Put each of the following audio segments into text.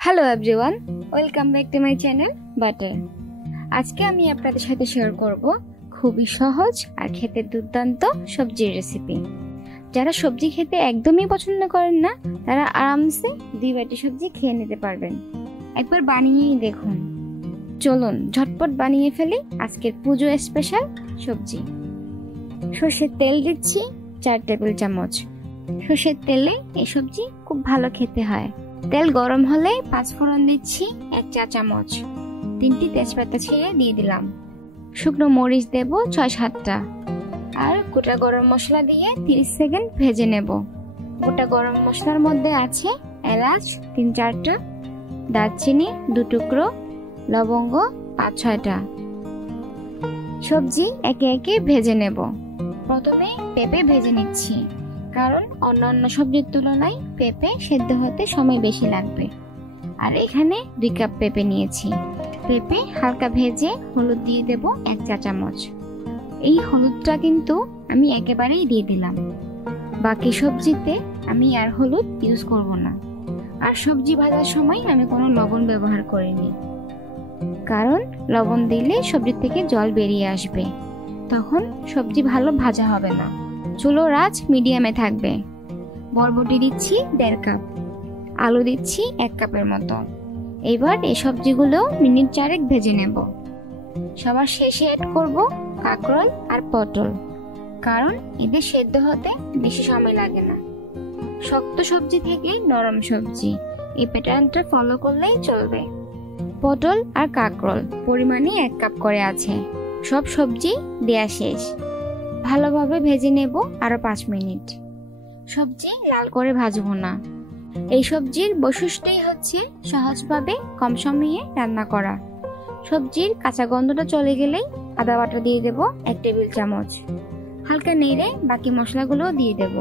Hello everyone, welcome back to my channel butter. আজকে আমি আপনাদের সাথে শেয়ার করব খুবই সহজ আর খেতে দুর্দান্ত সবজির রেসিপি। যারা সবজি খেতে একদমই পছন্দ করেন না তারা আরামসে 2 বাটি সবজি খেয়ে নিতে পারবেন। একবার বানিয়েই দেখুন। চলুন ঝটপট বানিয়ে ফেলি আজকের পুজো স্পেশাল সবজি। সর্ষের তেল দিচ্ছি 4 টেবিল চামচ। সর্ষের তেলে এই সবজি খুব ভালো খেতে হয়। তেল গরম হলে 5 ফোড়ন দিচ্ছি 1 চা চামচ। 3টি তেজপাতা ছিঁড়ে দিয়ে দিলাম। শুকনো মরিচ দেব 6-7টা আর গোটা গরম মশলা দিয়ে 30 সেকেন্ড ভেজে নেব। গোটা গরম মশলার মধ্যে আছে এলাচ 3-4টা, দারচিনি 2 টুকরো, লবঙ্গ 5-6টা। সবজি একে একে ভেজে নেব। প্রথমে পেঁপে ভেজে নিচ্ছি, কারণ অন্যান্য সবজির তুলনায় পেঁপে সেদ্ধ হতে সময় বেশি লাগবে। আর এখানে 2 কাপ পেঁপে নিয়েছি। পেঁপে হালকা ভেজে হলুদ দিয়ে দেব 1 চা চামচ। এই হলুদটা কিন্তু আমি একেবারেই দিয়ে দিলাম। বাকি সবজিতে আমি আর হলুদ ইউজ করব না। আর সবজি ভাজার সময় আমি কোনো লবণ ব্যবহার করিনি, কারণ লবণ দিলে সবজি থেকে জল বেরিয়ে আসবে, তখন সবজি ভালো ভাজা হবে না। চুলোর আঁচ মিডিয়ামে থাকবে। বরবটি দিচ্ছি 1.5 কাপ, আলু দিচ্ছি 1 কাপের মতো। এবার এই সবজিগুলো মিনিট 4 ভেজে নেব। সবার শেষে অ্যাড করব কাঁকরোল আর পটল, কারণ এদের সেদ্ধ হতে বেশি সময় লাগে না। শক্ত সবজি থেকে নরম সবজি, এই প্যাটার্নটা ফলো করলেই চলবে। পটল আর কাঁকরোল পরিমাণে 1 কাপ করে আছে। সব সবজি দেয়া শেষ। ভালোভাবে ভেজে নেব আরো 5 মিনিট। সবজি লাল করে ভাজবো না। এই সবজির বৈশিষ্ট্যই হচ্ছে সহজভাবে কম সময়ে রান্না করা। সবজির কাঁচা গন্ধটা চলে গেলেই আদা বাটা দিয়ে দেব 1 টেবিল চামচ। হালকা নেড়ে বাকি মশলাগুলো দিয়ে দেব।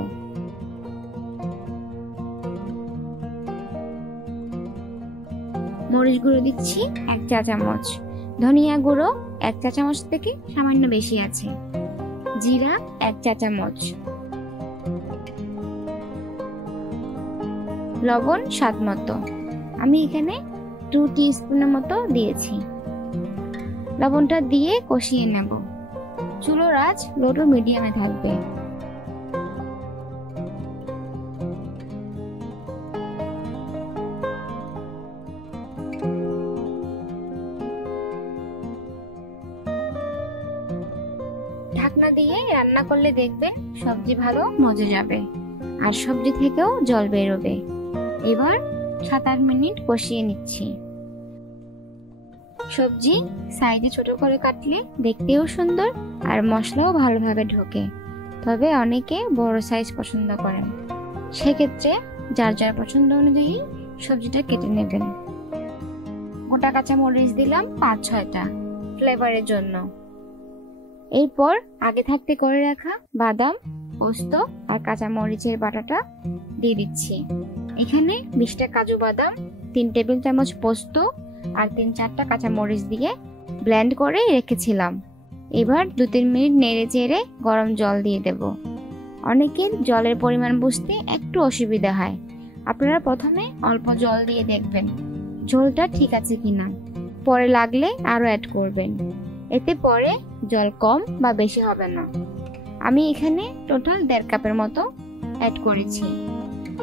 মরিচ গুঁড়ো দিচ্ছি 1 চা চামচ। ধনিয়া গুঁড়ো 1 চা চামচ থেকে সামান্য বেশি আছে। জিরা 1 চা চামচ। লবণ স্বাদ মতো। আমি এখানে 2 টিস্পুনের মতো দিয়েছি। লবণটা দিয়ে কষিয়ে নেব। চুলোর আঁচ লো টু মিডিয়ামে থাকবে। ঢাকনা দিয়ে রান্না করলে দেখবেন সবজি ভালো মজে যাবে আর সবজি থেকেও জল বেরোবে। এবার 7-8 মিনিট কষিয়ে নিচ্ছি। সবজি সাইজে ছোট করে কাটলে দেখতেও সুন্দর আর মশলাও ভালোভাবে ঢোকে। তবে অনেকে বড় সাইজ পছন্দ করেন, সেক্ষেত্রে যার যার পছন্দ অনুযায়ী সবজিটা কেটে নেবেন। গোটা কাঁচা মরিচ দিলাম 5-6টা ফ্লেভারের জন্য। এরপর আগে থাকতে করে রাখা বাদাম, পোস্ত আর কাঁচা মরিচের বাটাটা দিয়ে দিচ্ছি। এখানে 20টা কাজু বাদাম, 3 টেবিল চামচ পোস্ত আর 3-4টা কাঁচা মরিচ দিয়ে ব্লেন্ড করে রেখেছিলাম। এবার 2-3 মিনিট নেড়ে চেড়ে গরম জল দিয়ে দেব। অনেকের জলের পরিমাণ বুঝতে একটু অসুবিধা হয়। আপনারা প্রথমে অল্প জল দিয়ে দেখবেন ঝোলটা ঠিক আছে কিনা, পরে লাগলে আরো অ্যাড করবেন। এতে পরে জল কম বা বেশি হবে না। আমি এখানে টোটাল 1.5 কাপের মতো অ্যাড করেছি।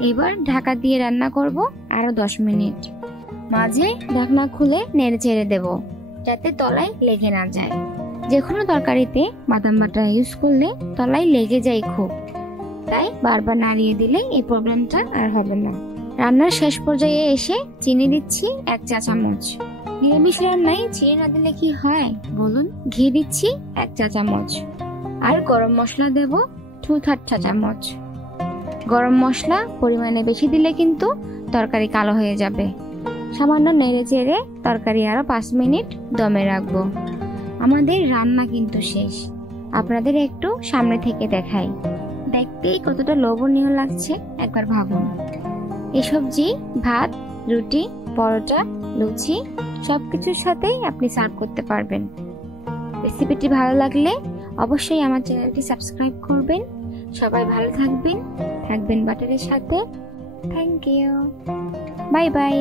এবার ঢাকা দিয়ে রান্না করব আরো 10 মিনিট। মাঝে ঢাকনা খুলে নেড়ে চেড়ে দেব, যাতে তলায় লেগে না যায়। যে কোনো তরকারিতে বাদাম বাটা ইউজ করলে তলায় লেগে যায় খুব, তাই বারবার নাড়িয়ে দিলে এই প্রবলেমটা আর হবে না। রান্নার শেষ পর্যায়ে এসে চিনি দিচ্ছি 1 চা চামচ। নিরামিষ রান্নায় চিনি না দিলে কি হয় বলুন? ঘি দিচ্ছি 1 চা চামচ আর গরম মশলা দেব 2/3 চা চামচ। গরম মশলা পরিমাণে বেশি দিলে কিন্তু তরকারি কালো হয়ে যাবে। সামান্য নেড়ে চেড়ে তরকারি আরো 5 মিনিট দমে রাখবো। আমাদের রান্না কিন্তু শেষ। আপনাদের একটু সামনে থেকে দেখাই, দেখতেই কতটা লোভনীয় লাগছে একবার ভাবুন। এই সবজি ভাত, রুটি, পরোটা, লুচি সবকিছুর সাথেই আপনি সার্ভ করতে পারবেন। রেসিপিটি ভালো লাগলে অবশ্যই আমার চ্যানেলটি সাবস্ক্রাইব করবেন। সবাই ভালো থাকবেন বাটারের সাথে। Thank you. Bye by.